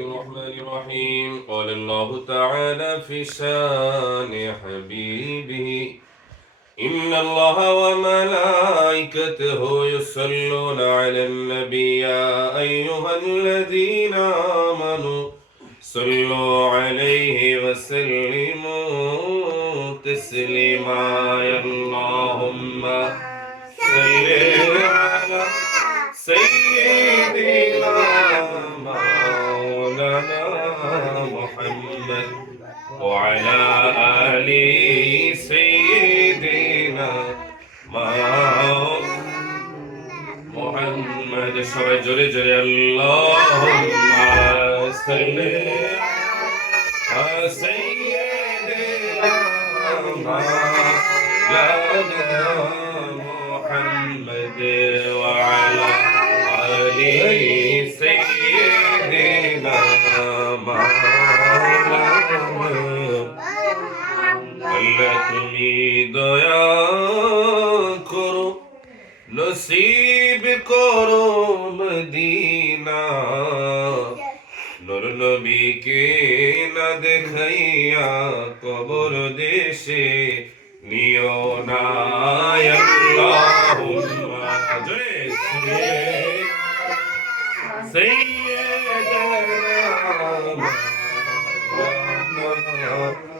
الرحمن الرحيم قال الله تعالى في شان حبيبه إن الله وملائكته يصلون على النبي يا أيها الذين آمنوا صلوا عليه وسلموا تسليما اللهم صل على سيدنا مولانا محمد وعلى آل سيدنا محمد সবাই জোরে জোরে আল্লাহুম্মা সাল্লি আলা সাইয়্যিদিনা মাওলানা মুহাম্মদ ওয়া আলা আলি সাইয়্যিদিনা মাওলানা আল্লাহ তুমি দয়া করো নসিব করো মদিনা নূর নবীকে না দেখাইয়া কবর দেশে নিও না আল্লাহুম্মা সাইয়্যিদানা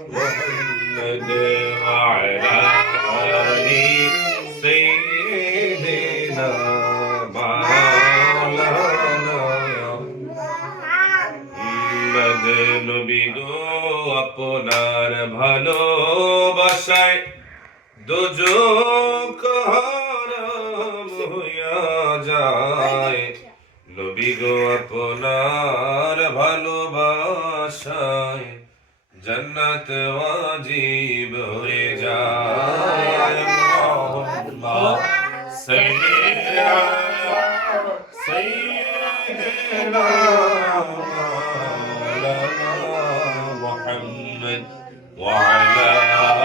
محمد وعلى آل سيدنا مولانا محمد নবী গো আপনার ভালোবাসায় দোজখ হারাম হইয়া যায় নবী গো আপনার ভালোবাসায় जन्नत वाजिब हो जाए अल्लाहुम्मा सल्ली अला सय्यिदिना मौलाना मुहम्मद व अला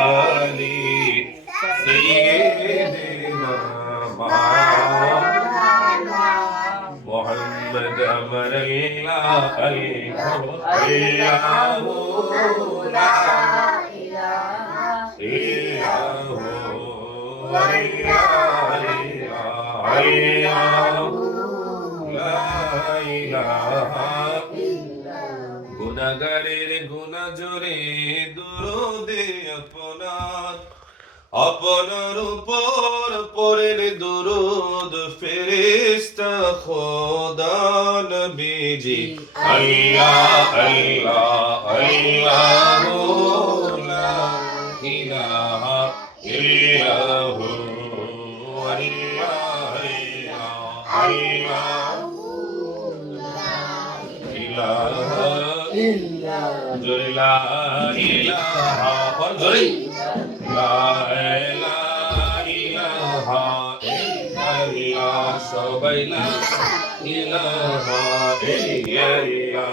आलि सय्यिदिना मौलाना मुहम्मद अमर अल्लाहु لا إله إلا هو لا إله إلا গুনাহগারের গুনাহ জোরে দরুদে আপনার উপর পড়েন দরুদ ফেরেশতা খোদা নবীজি আল্লাহ আল্লাহ আল্লাহ লা ইলাহা ইল্লাহু আল্লাহ আল্লাহ ইলাহা ইল্লাল্লাহ লা ইলাহা লা ইলাহা ইল্লাল্লাহ সবাই লা ইলাহা ইল্লাল্লাহ লা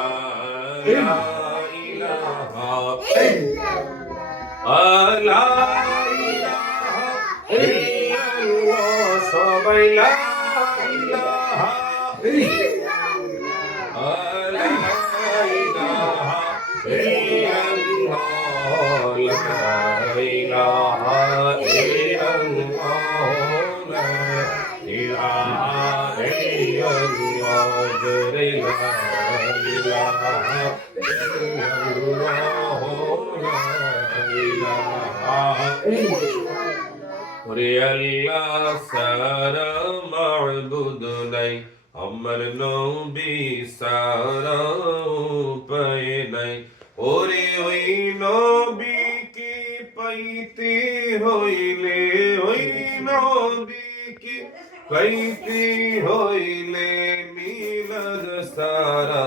ইলাহা ইল্লাল্লাহ লা ইলাহা ইল্লাল্লাহ সবাই লা ইলাহা ইল্লাল্লাহ লা ইলাহা ইল্লাল্লাহ লা ইলাহা ইল্লাল্লাহ লা ইলাহা ইল্লাল্লাহ জোরে লা ইলাহা ইল্লাল্লাহ লা ইলাহা ইল্লাল্লাহ ওরে আল্লাহ সারা মাবুদ নাই আমার নবী সারা উপায় নাই ওরে ওই নবীকে পাইতে হইলে ওই নবীকে পাইতে হইলে মিলাদ সারা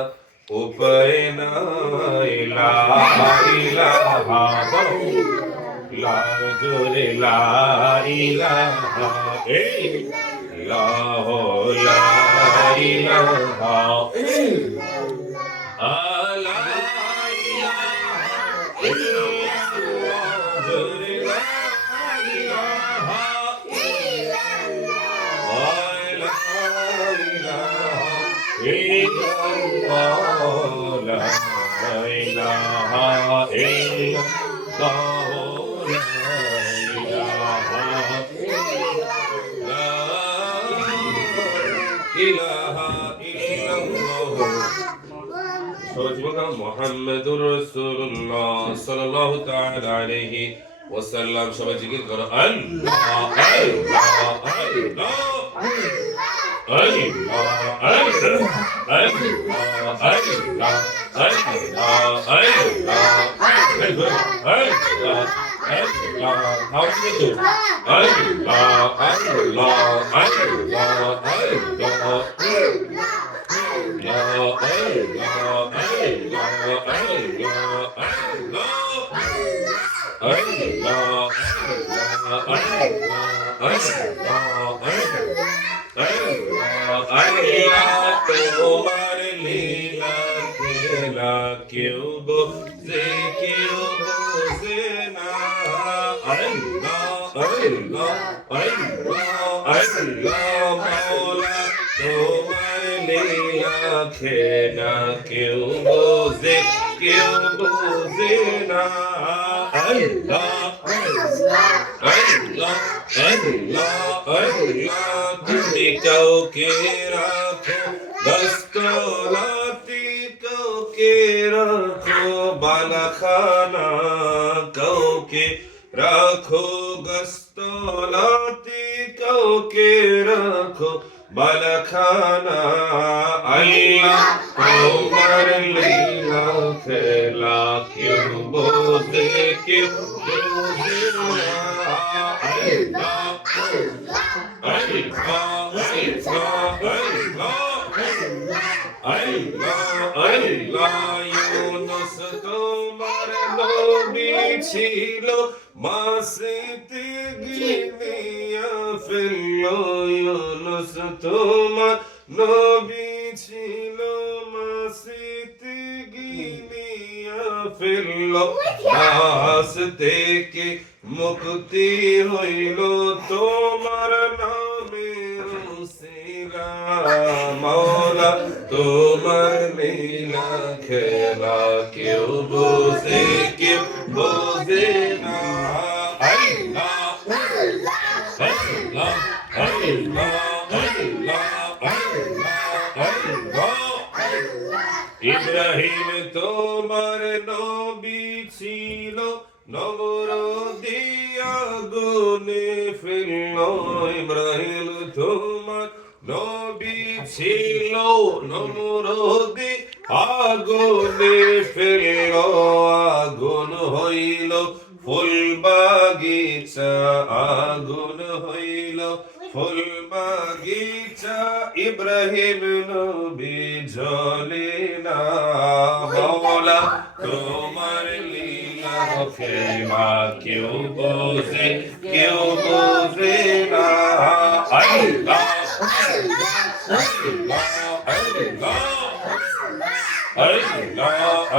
উপায় নাই লা ইলাহা লা জোরে লা ইলাহা ইল্লাল্লাহ লা ইলাহা ইল্লাল্লাহ লা ইলাহা ইল্লাল্লাহ জোরে লা ইলাহা ইল্লাল্লাহ লা ইলাহা ইল্লাল্লাহ মুহাম্মাদুর রাসূলুল্লাহ সাল্লাল্লাহু তাআলা আলাইহি ওয়াসাল্লাম। সবাই জিকির করো আল্লাহ আল্লাহ আল্লাহ তোমার লীলা খেলা কেউ বোঝে কেউ বোঝে না। আল্লাহ আল্লাহ আল্লাহ আল্লাহ মওলা তোমার লীলা খেলা কেউ বোঝে কেউ বোঝে না। আল্লাহ আল্লাহ আল্লাহ আল্লাহ তুমি কাউকে রাখো দস্তলাতি কাউকে রাখো বালাখানা কাউকে রাখো গস্তলাতি কাউকে রাখো বালাখানা। আল্লাহ তোমার লীলা খেলা কেউ বোঝে কেউ বোঝে না। ইউনুস তোমার নবী ছিল মাসিতে গিলিয়া ফেললো। ইউনুস তোমার নবী ছিল মাসিতে গিলিয়া ফেললো। মাস থেকে মুক্তি হইল তোমার নামের উসিলা। মওলা তোমার লীলা খেলা কেউ বোঝে কেউ বোঝে না। আল্লাহ আল্লাহ আল্লাহ আল্লাহ আল্লাহ। ইব্রাহিম তোমার নবী ছিল নমরুদি আগুনে ফেললো। ইব্রাহিম তোমার নবী ছিল নমরুদি আগুনে ফেললো। আগুন হইল ফুল বাগিচা আগুন হইল ফুল বাগিচা। ইব্রাহিম নবী জ্বলে না। মওলা তোমার লীলা খেলা কেউ বোঝে কেউ বোঝে না। আল্লাহ আল্লাহ আল্লাহ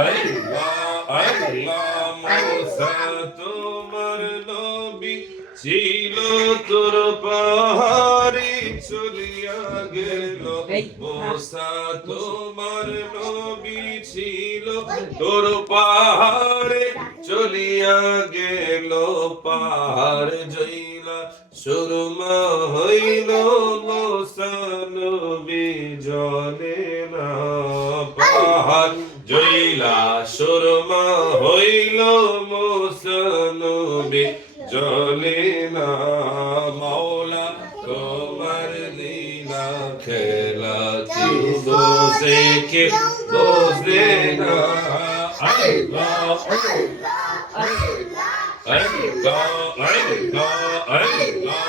আল্লাহ আল্লাহ। মুসা তোমার নবী ছিল তোর পাহাড়ি চলিয়া গেল। মুসা তোমার নবী ছিল তোর পাহাড়ে চলিয়া গেল। পাহাড় জইলা সুরমা হইল মুসা নবী জ্বলে না। পাহাড় জইলা সুরমা হইল মুসা নবী জ্বলে না। মওলা তোমার লীলা খেলা কেউ বোঝে কেউ বোঝে না। আল্লাহ আল্লাহ আল্লাহ আল্লাহ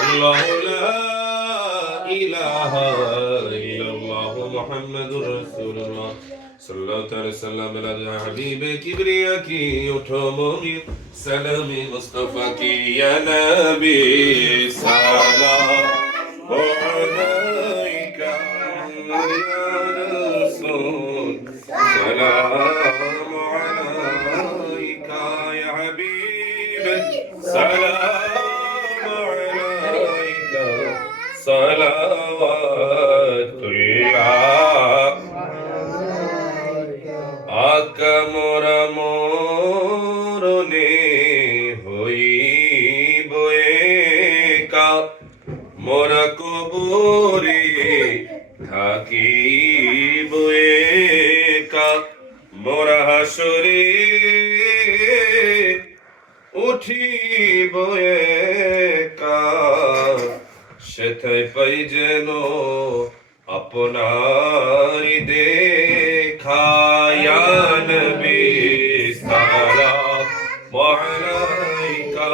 আল্লাহ লা ইলাহা ইল্লাল্লাহু মুহাম্মাদুর রাসূলুল্লাহ সাল্লাল্লাহু আলাইহি ওয়াসাল্লাম। আলা হাবিবে কিবরিয়া কি উঠো মুগির সালামি মুস্তাফা কি ইয়া নবী সালাম আলাইকা ইয়া রাসূল সালাম আলাইকা ইয়া হাবিব সালাম আলাইকা সালাওয়াতুল্লাহ কবরে থাকিব একা, মোরা হাসরে উঠিব একা, সেথায় পাই যেন আপনার দেখা। ইয়া নবী সালাম আলাইকা,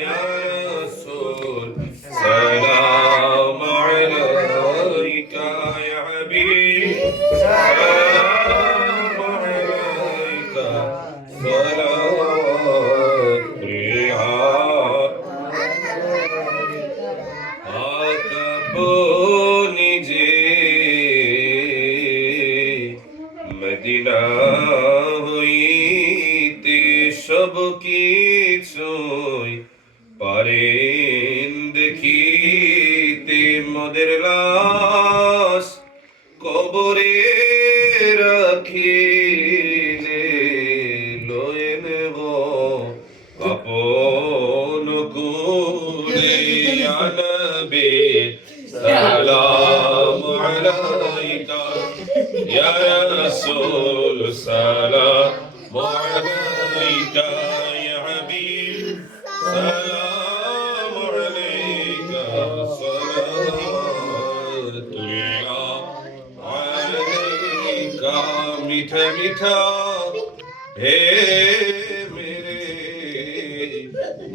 ইয়া রাসূল সালাম আলাইকা, ইয়া হাবিব সালাম আলাইকা, মদিনা হইতে সব কিছুই পারেন দেখিতে, মোদের লাশ কবরে রাখিলে লয়ে নেব আপন করে। ইয়া নবী সালাম আলাইকা, ইয়া রাসূল সালাম আলাইকা, ইয়া হাবিব সালাম আলাইকা, সালাতুল্লাহ আলাইকা। মিঠা মিঠা হে মেরে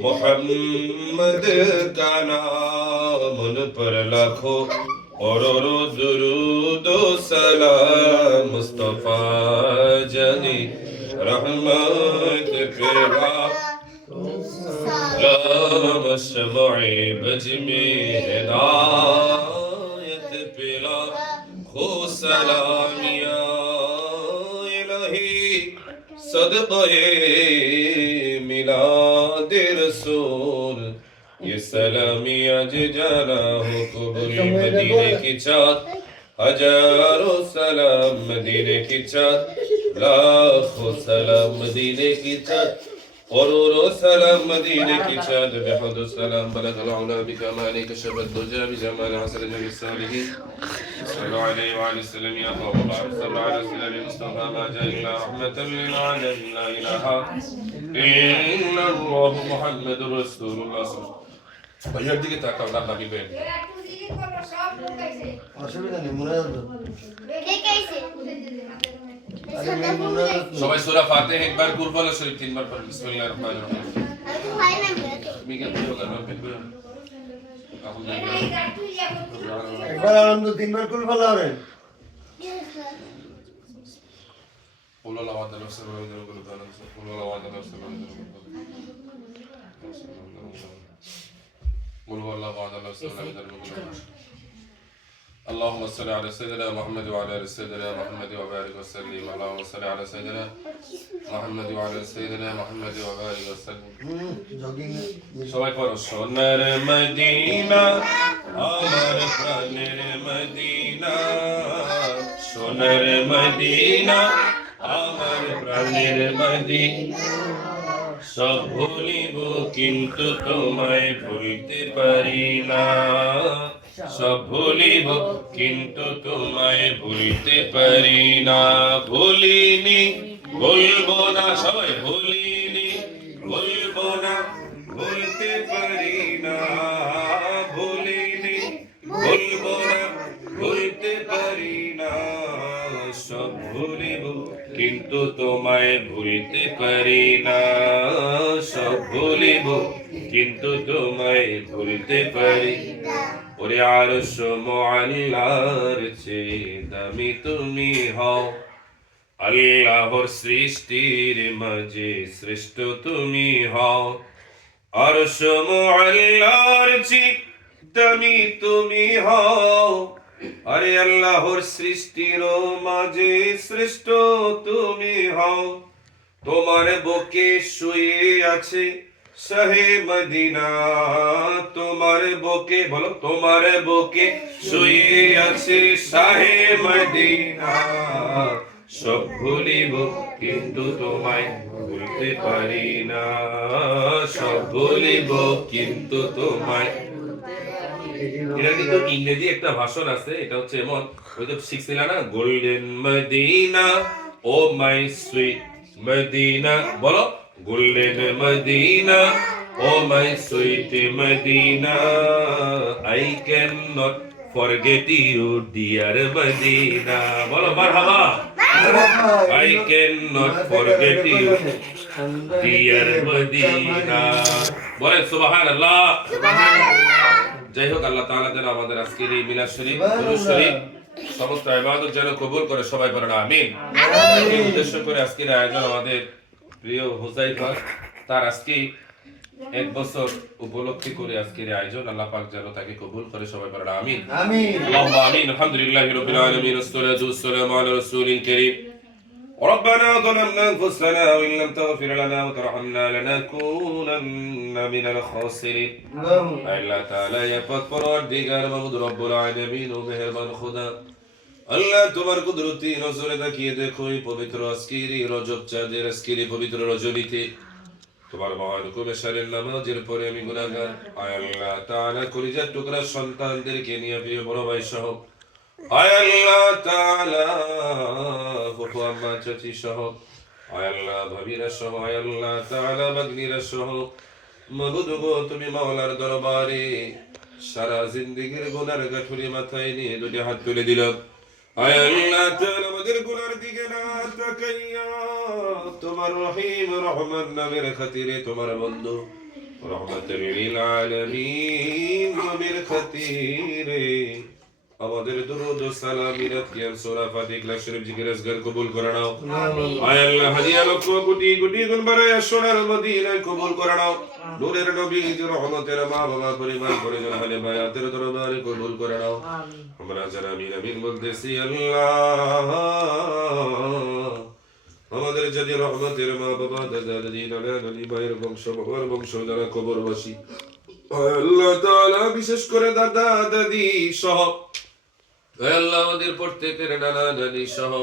मोहम्मद का नाम, उन पर लाखों और दुरूद सलाम। मुस्तफा जनी रहमत फिरा शमए बज में हिदायत पिला, खो सलामिया इलाही सदक़े मिलाद रसूल। ये सलामी आज जाना हो कबूल, मदीने की चाँद हजारों सलाम, मदीने की चाँद लाखों सलाम, मदीने की चाँद करोड़ों सलाम, मदीने की चाँद बेहद सलाम। बलगल उला बिकमालिक कशफत दुजा बिजमाल हसन नबी सालिहीन, सल्लल्लाहु अलैहि व सल्लम। या अल्लाह सल्लल्लाहु अलैहि वसल्लम मुस्तफा मा जा इल्ला रहमतल लिल आलमीन, ला इलाहा इल्लल्लाह मुहम्मदुर रासूलुल्लाह। ভাইয়ার দিকে তাকাও, না ভাবিবেন অসুবিধা নেই, মনে রাখো। সবাই সূরা ফাতিহা একবার কুরবান শরীফ তিনবার পড়ুন। বিসমিল্লাহির রহমানির রহিম। তুমি কি বলছো না? একবার আনন্দ তিনবার কুল ফলা হবে। বলো আল্লাহু আকবার, সাল্লাল্লাহু আলাইহি ওয়া সাল্লাম, বলো আল্লাহু আকবার, সাল্লাল্লাহু আলাইহি ওয়া সাল্লাম, বলো আল্লাহু আকবার, সাল্লাল্লাহু আলাইহি ওয়া সাল্লাম। اللهم صل على سيدنا محمد وعلى ال سيدنا محمد وبارك وسلم. اللهم صل على سيدنا محمد وعلى سيدنا محمد وبارك وسلم. সবাই পড়ো। সোনার মদিনা আমার প্রাণের মদিনা, সোনার মদিনা আমার প্রাণের মদিনা, সব ভুলিব কিন্তু তোমায় ভুলতে পারি না, সব ভুলিব কিন্তু তোমায় ভুলতে পারি না। ভুলিনি ভুলবো না, সবাই ভুলিনি ভুলবো না, ভুলতে পারি না, ভুলিনি ভুলবো না, ভুলতে পারি না, সব ভুলিব কিন্তু তোমায় ভুলতে পারি না, সব ভুলিব কিন্তু তোমায় ভুলতে পারি। ওরে আরশ মুআল্লার চেয়ে দামি তুমি হও, আল্লাহর সৃষ্টির মাঝে শ্রেষ্ঠ তুমি হও। আরশ মুআল্লার চেয়ে দামি তুমি হও, আরে আল্লাহর সৃষ্টির মাঝে শ্রেষ্ঠ তুমি হও। তোমার বুকে শুয়ে আছে শাহে মদিনা, তোমার বুকে বলো, তোমার বুকে শুয়ে আছে শাহে মদিনা, সব ভুলিব কিন্তু তোমায় ভুলতে পারি না, সব ভুলিব কিন্তু তোমায় এটা কিন্তু ইংরেজি একটা ভাষণ আছে, এটা হচ্ছে এমন, ওই তো শিখছিলা না, golden Madina O my sweet Madina, বলো golden Madina O my sweet Madina, I can not forget you dear Madina, বলো মারহাবা, I can not forget you dear Madina, বলেন সুবহানাল্লাহ। যাই হোক, আল্লাহ তাআলা যেন আমাদের আজকের এই মিলাদ শরীফ, দুরূদ শরীফ, সমস্ত ইবাদত যেন কবুল করে, সবাই বলেন আমিন। এই উদ্দেশ্য করে আজকের আয়োজন আমাদের প্রিয় হুযায়ফা, তার আজকে 1 বছর উপলক্ষে করে আজকের এই আয়োজন, আল্লাহ পাক যেন তাকে কবুল করে, সবাই বলেন আমিন। আমিন। আল্লাহুম্মা আমিন। আলহামদুলিল্লাহি রাব্বিল আলামিন, ওয়াসসালাতু ওয়াসসালামু আলা রাসূলিল কারীম। ربنا ظلمنا أنفسنا وإن لم تغفر لنا وترحمنا لنكونن من الخاسرين। আল্লাহ তাআলা এ পাক পরওয়ারদিগার মাবুদ রব্বুল আলামিন ও মেহেরবান খোদা, আল্লাহ তোমার কুদরতি নজরে তাকিয়ে দেখো এই পবিত্র আজকের এই রজব চাঁদের আজকের এই পবিত্র রজনীতে তোমার মহান কুমেশারের নামাজের পরে আমি গুনাহগার, আয় আল্লাহ তাআলা কলিজার টুকরা সন্তানদেরকে নিয়ে প্রিয় বড় ভাই সহ, আয় আল্লাহ তাআলা ফুফু আম্মা চাচি সহ, আয় আল্লাহ ভাবিরা সহ, আয় আল্লাহ তাআলা ভাগ্নিরা সহ, মাবুদ গো তুমি মাওলার দরবারে সারা জিন্দেগীর গুনার গাঁঠুরি মাথায় নিয়ে দুটি হাত তুলে দিলাম। আয় আল্লাহ তাআলা আমাদের গুনার দিকে না তাকাইয়া তোমার রহিম রহমান নামের খাতিরে, তোমার বন্ধু রহমাতুল লিল আলামিন নবীর খাতিরে আমাদের দুরূদ ও সালাম মিলাদ কিয়াম সূরা ফাতিহা ইখলাস শরীফ জিকির আজগার কবুল করে নাও। আয় আল্লাহ হাদিয়া লক্ষ কোটি কোটি গুণ বাড়ায়া সোনার মদিনায় কবুল করে নাও। নূরের নবী রহমতের মা বাবা পরিবার পরিজন হলে বায়াতের দরবারে কবুল করে নাও। আমরা যারা আমিন আমিন বলতেছি, আল্লাহ আমাদের যদি রহমতের মা বাবা দাদা দাদি নানা নানি ভাইয়ের বংশ বাবার বংশ যারা কবরবাসী, আল্লাহ তাআলা বিশেষ করে দাদা দাদি সহ, আল্লাহ আমাদের প্রত্যেকের নানা নানি সহ,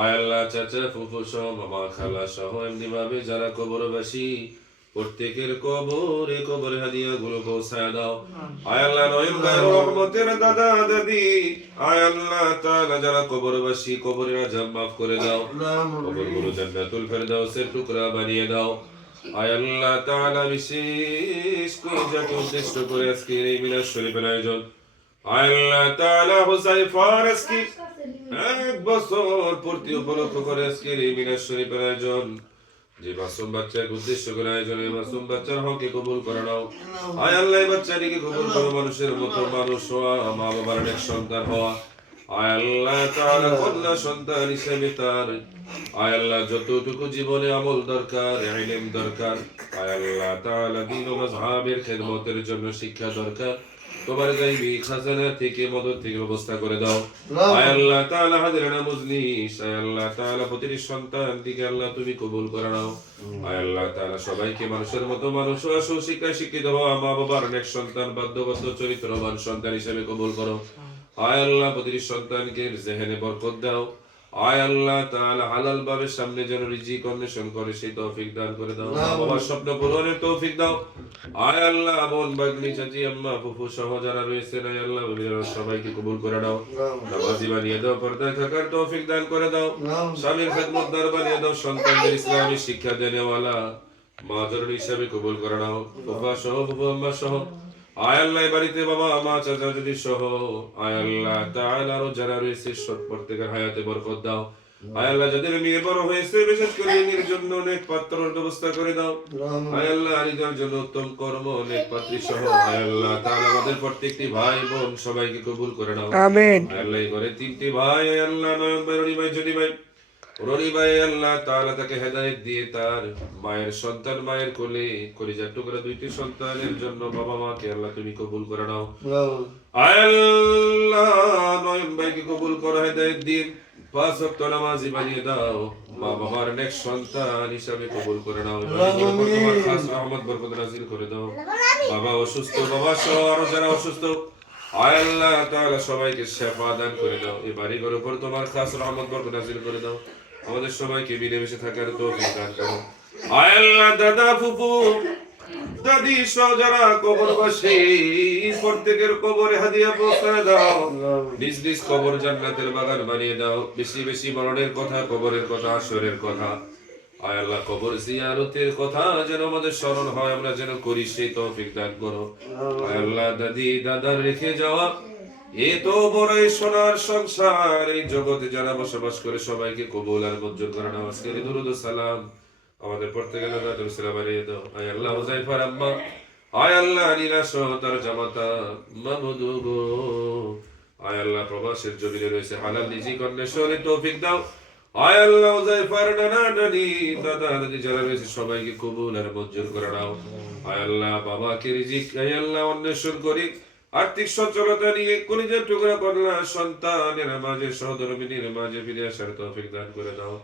আয় আল্লাহ চাচা ফুফু সহ, মামা খালা সহ, এমনি ভাবে যারা কবরবাসী প্রত্যেকের কবরে কবরে হাদিয়া গুলো পৌঁছায় দাও। আয় আল্লাহ নয়ন গায়ের রহমতের দাদা দাদি, আয় আল্লাহ তাআলা যারা কবরবাসী কবরের আযাব মাফ করে দাও, কবরগুলো জান্নাতুল ফেরদাউসের টুকরা বানিয়ে দাও। আয় আল্লাহ তাআলা বিশেষ করে যাকে উদ্দেশ্য করে আজকের এই মিলাদ শরীফের আয়োজন, আয় আল্লাহ তাআলা হুযায়ফার আজকে 1 বছর পূর্তি উপলক্ষ করে আজকের এই মিলাদ শরীফের আয়োজন, যে মাসুম বাচ্চাকে উদ্দেশ্য করে আয়োজন, এই মাসুম বাচ্চার হককে কবুল করে নাও। আয় আল্লাহ এই বাচ্চাটিকে কবুল করো, মানুষের মতো মানুষ হওয়া, মা বাবার অনেক সন্তান হওয়া, আয় আল্লাহ তাআলা কন্যা সন্তান হিসেবে তার, আয় আল্লাহ যতটুকু জীবনে আমল দরকার, ইলম দরকার, আয় আল্লাহ তাআলা দ্বীন ও মাযহাবের খেদমতের জন্য শিক্ষা দরকার, তোমার গায়বী খাজানা থেকে মদদ থেকে ব্যবস্থা করে দাও। আয় আল্লাহ তাআলা হাদিরানা মুজলিস, আয় আল্লাহ তাআলা প্রতিটি সন্তান দিকে আল্লাহ তুমি কবুল করে নাও। আয় আল্লাহ তাআলা সবাইকে মানুষের মতো মানুষ হওয়া, সুশিক্ষায় শিক্ষিত হওয়া, মা বাবার অনেক সন্তান বাধ্যবদ্ধ চরিত্রবান সন্তান হিসেবে কবুল করো। আয় আল্লাহ প্রতিটি সন্তানকে জেহেনে বরকত দাও। আয় আল্লাহ তাআলা হালাল ভাবে সামনে যেন রিজিক অন্বেষণ করে সেই তৌফিক দান করে দাও। বাবার স্বপ্ন পূরণের তৌফিক দাও। আয় আল্লাহ বোন ভাগ্নি চাচি আম্মা ফুফু সহ যারা রয়েছে, আয় আল্লাহ সবাইকে কবুল করে দাও। নামাজি বানিয়ে দাও, পর্দায় থাকার তৌফিক দান করে দাও। স্বামীর খেদমতদার বানিয়ে দাও, সন্তানদের ইসলামী শিক্ষা দেনেওয়ালা মা জননী হিসাবে কবুল করে নাও। ফুফা সহ ফুফু আম্মা সহ, আয় আল্লাহ বাড়িতে বাবা মা চাচা যদি সহ, আয় আল্লাহ তাআলা আরো যারা রয়েছে সব প্রত্যেকের হায়াতে বরকত দাও। আয় আল্লাহ যাদের মেয়ে বড় হয়েছে বিশেষ করে মেয়ের জন্য অনেক পাত্রের ব্যবস্থা করে দাও। আয় আল্লাহ আরিদার জন্য উত্তম কর্ম অনেক পাত্রী সহ, আয় আল্লাহ তাআলা আমাদের প্রত্যেকটি ভাই বোন সবাইকে কবুল করে নাও। আমিন। আয় আল্লাহ এই ঘরে 3টি ভাই, আয় আল্লাহ নয়ন ভাই, রনি ভাই, জ্যোতি ভাই, রনি ভাই, আল্লাহ তাআলা তাকে হেদায়েত দিয়ে তার মায়ের সন্তান মায়ের কোলে কলিজার টুকরা 2টি সন্তানের জন্য বাবা মাকে আল্লাহ তুমি কবুল করে নাও। আয় আল্লাহ নয়ন ভাইকে কবুল করো, হেদায়েত দিয়ে 5 ওয়াক্ত নামাজি বানিয়ে দাও, মা বাবার নেক সন্তান হিসাবে কবুল করে নাও। তোমার খাস রহমত বরকত নাযিল করে দাও। বাবা অসুস্থ, বাবা সহ আরো যারা অসুস্থ, আয় আল্লাহ তাআলা সবাইকে শিফা দান করে দাও। এই বাড়িঘর উপর তোমার খাস রহমত বরকত নাযিল করে দাও। আমাদের সবাইকে মিলেমিশে থাকার তৌফিক দান করো। আয় আল্লাহ দাদা ফুফু দাদি সহ যারা কবরবাসী প্রত্যেকের কবরে হাদিয়া পৌঁছায় দাও, নিজ নিজ কবর জান্নাতের বাগান বানিয়ে দাও। বেশি বেশি মরণের কথা, কবরের কথা, আসরের কথা, আয় আল্লাহ কবর জিয়ারতের কথা যেন আমাদের স্মরণ হয়, আমরা যেন করি, সেই তৌফিক দান করো। আয় আল্লাহ দাদি দাদার রেখে যাওয়া এত বড় এই সোনার সংসার, এই জগতে যারা বসবাস করে সবাইকে কবুল আর মঞ্জুর করে নাও। আজকের দুরূদ ও সালাম আমাদের প্রত্যেকের নামে সালাম আলাইহি দাও। আয় আল্লাহ হুযায়ফার আম্মা, আয় আল্লাহ নীলা সহ তার জামাতা মাহমুদু গো, আয় আল্লাহ প্রবাসের জমিনে রয়েছে হালাল রিজিক অন্বেষণের তৌফিক দাও। আয় আল্লাহ হুযায়ফার নানা নানি দাদা দাদি যারা রয়েছে সবাইকে কবুল আর মঞ্জুর করে নাও। আয় আল্লাহ বাবাকে রিজিক আয় আল্লাহ অন্বেষণ করি, আর্থিক সচ্ছলতা নিয়ে কলিজার টুকরা কন্যা সন্তানের মাঝে সহধর্মিনীর মাঝে ফিরে আসার তৌফিক দান করে দাও।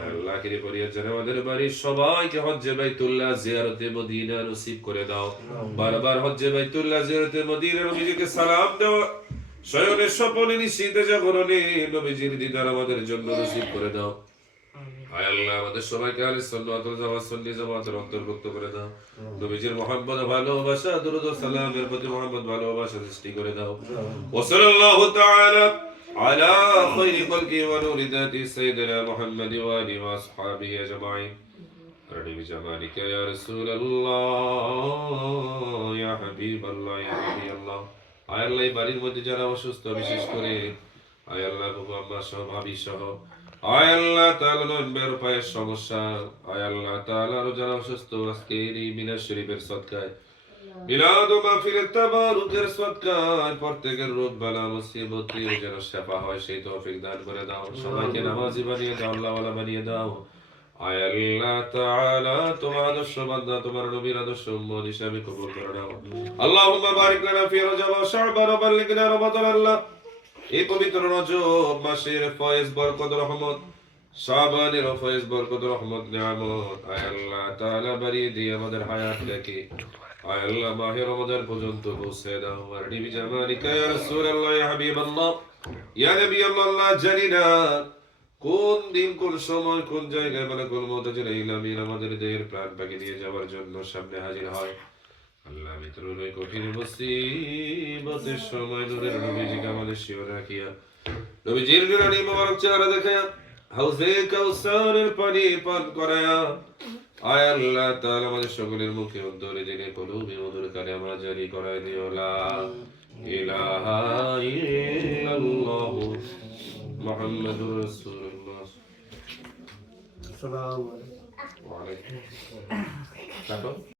আয় আল্লাহ কিরে পরিয়া যেন আমাদের বাড়ির সবাইকে হজ্জে বাইতুল্লাহ জিয়ারতে মদিনা নসিব করে দাও। বারবার হজ্জে বাইতুল্লাহ জিয়ারতে মদিনা নবীজিকে সালাম দাও, শয়নের স্বপনে নিশীথে জাগরণে নবীজির দিদার আমাদের জন্য নসিব করে দাও। আয় আল্লাহ আমাদের সবাইকে আহলে সুন্নাত ওয়াল জামাত সুন্নি জামাতের অন্তর্ভুক্ত করে দাও। নবীজির মুহাব্বত ভালোবাসা দুরূদ ও সালামের প্রতি মুহাব্বত ভালোবাসা সৃষ্টি করে দাও। ওয়া সাল্লাল্লাহু তাআলা আলা খায়রি খালকি ওয়া নূরি যাতি সাইয়্যিদিনা মুহাম্মাদ ওয়া আলিহি ওয়া আসহাবিহি আজমাইন। রবি বিজামালিকা ইয়া রাসূলুল্লাহ ইয়া হাবিবাল্লাহ ইয়া নবিয়াল্লাহ। আয় আল্লাহ এই বাড়ির মধ্যে যারা অসুস্থ, বিশেষ করে আয় আল্লাহ বাবা আম্মা সহ ভাবি সহ, আয় আল্লাহ তাআলা নবীর পায়ের সমস্যা, আয় আল্লাহ তাআলা আরো যারা অসুস্থ আজকের এই মিলাদ শরীফের সদকায়, মিলাদ ও মাহফিলের তাবারুকের সদকায় প্রত্যেকের রোগ বালা মুসিবতে যেন শিফা হয় সেই তৌফিক দান করে দাও। সবাইকে নামাজি বানিয়ে দাও, আল্লাহ ওয়ালা বানিয়ে দাও। আয় আল্লাহ তাআলা তোমার আদর্শ বান্দা, তোমার নবীর আদর্শ উম্মত হিসাবে কবুল করে নাও। আল্লাহুম্মা বারিক লানা ফি রজব ওয়া শাবান ওয়া বাল্লিগনা রমাদান। আল্লাহ এই পবিত্র রজব মাসের ফয়েজ বরকত রহমত, শাবানের ফয়েজ বরকত রহমত নিয়ামত আয় আল্লাহ তাআলা বাড়িয়ে দিয়ে আমাদের হায়াতটাকে আয় আল্লাহ মাহে রমাদান পর্যন্ত পৌঁছে দাও। আর নবী জামালিকা ইয়া রাসূলুল্লাহ ইয়া হাবিবাল্লাহ ইয়া নবী আল্লাহ, জানি না কোন দিন কোন সময় কোন জায়গায় মালাকুল মউত আজরাইল আমিন আমাদের দেহের প্রাণ পাখি নিয়ে যাওয়ার জন্য সামনে হাজির হয়। আল্লাহ মিত্রর ওই কঠিন মুসিবতের সময় নূরের নবীজিকে আমাদের শিওর রাখিয়া নবীজির নুরানি মোবারক চেহারা দেখায়া হাউজে কাউসারের পানি পান করায়া আয় আল্লাহ তাআলা আমাদের সকলের মুখে অন্তরে জেনে কলবে মধুর কালেমা জারি করায় দিও। লা ইলাহা ইল্লাল্লাহু মুহাম্মাদুর রাসূলুল্লাহ। আসসালামু আলাইকুম। ওয়া আলাইকুম আসসালাম।